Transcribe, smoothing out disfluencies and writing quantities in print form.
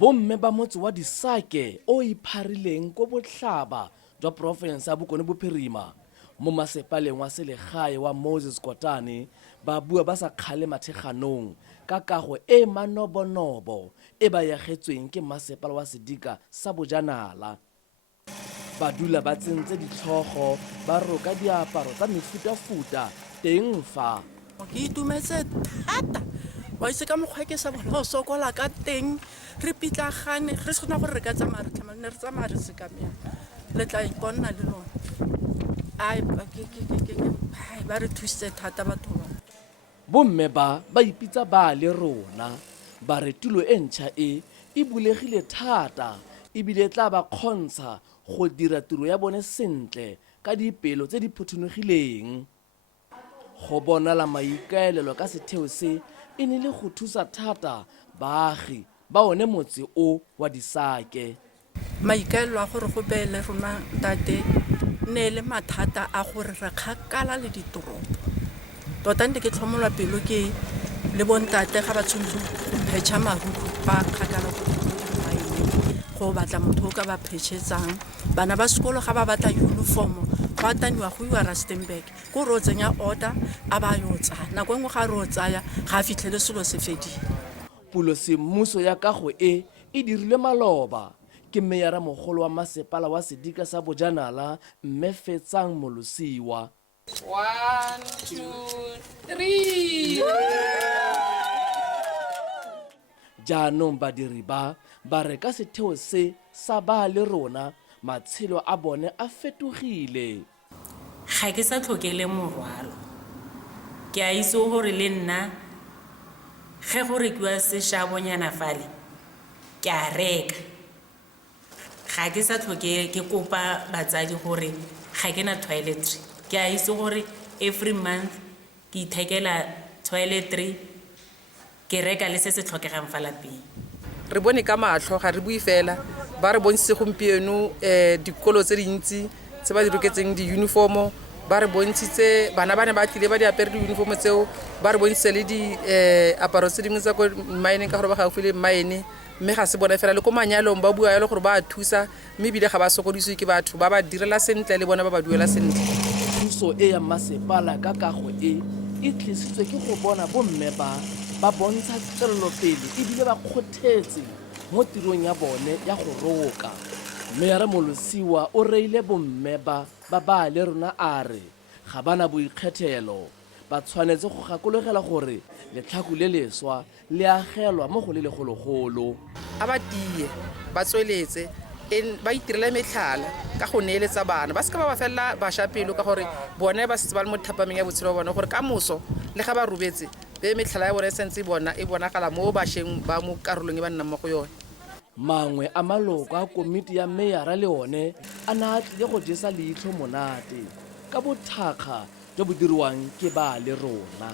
Bomme ba motse wa Disake o ipharileng ko botlhaba jwa porofense ya Bokone Bophirima mo masepaleng wa selegae wa Moses Kotane ba bua ba sa kgale matheganong ka kago e manobonobo e ba yagetsweng ke masepala wa sedika sa Bojanala. Ba dula ba tsentse ditlhogo ba roka diaparo tsa mefuta-futa teng fa. Ke itumetse thata wa itse ka mokgwa ke sa bona o sokola ka teng re pitlagane re sena gore re ka tsamaya re tlhamane re tsamaya re se ka mea le tla iponna le lona ai ba re thusitse thata batho ba. Bomme ba ipitsa Baalerona ba re tulo e ntšha e bulegile thata ebile tla ba kgontsha go dira tiro ya bone sentle ka dipelo tse di phuthunegileng. Go bonala maikaelelo ka setheo se e ne le go thusa thata baagi ba one motse o wa Disake. Maikaelelo a gore go beele rona tate ne le mathata a gore re kgakala le ditoropo tota nte ke tlhomolwa pelo ke le bontate ga ba tshwanetse go phetšha maruku ba kgakala go batla motho o ka ba phetšhetsang bana ba sekolo ga ba batla uniformo go ataniwa go iwa Rustenburg ko re o tsenya order a ba yo tsaya nako engwe ga re o tsaya ga a fitlhele selo se fedile. Pulo semmuso ya kago e dirile maloba ke meyara mogolo wa masepala wa sedika sa Bojanala mme Fetsang Molosiwa. 1, 2, 3. Jaanong badiri ba re ka setheo se sa Baalerona matshelo a bone a fetogile. Ga ke sa tlhokele morwalo ke a itse gore le nna ge go rekiwa sešabonyana fale ke a reka ga ke sa tlhoke ke kopa batsadi gore ga ke na toiletry ke a itse gore every month ke ithekela toiletry ke reka le se se tlhokegang fa lapeng. Re bone ka matlho ga re bui fela ba re bontse gompieno dikolo tse dintsi tse ba di roketseng di-uniformo ba re bontshitse bana ba ne ba tlile ba di apere di-uniformo tseo ba re bontshitse le diaparo tse dingwe tsa ko maeneng ka gore ba gaufi le maene mme ga se bona fela le ko manyalong ba bua yalo gore ba a thusa mme ebile ga ba sokodisiwe ke batho ba ba direla sentle le bona ba ba duela sentle. Thuso e ya masepala ka kago e tlisitswe ke go bona bomme ba bontsha tswelelopele ebile ba kgothetse mo tirong ya bone ya go roka. Meyara Molosiwa o reile bomme ba Baalerona a re ga bana boikgethelo ba tshwanetse go gakologela gore letlhaku le leswa le agelwa mo go le legologolo. A ba tie ba tsweletse ba itirela metlhala ka go neeletsa bana ba se ka ba felela bašwa pelo ka gore bone ba setse ba le mo thapameng ya botshelo ba bone gore ka moso le ga ba robetse be metlhala ya bone sentse e bonagala mo bašweng ba mo karolong e ba nnang mo go yone. Mangwe a maloko a komiti ya meyara le one a na a tlile go jesa leitlho monate ka bothakga jo bo diriwang ke Baalerona.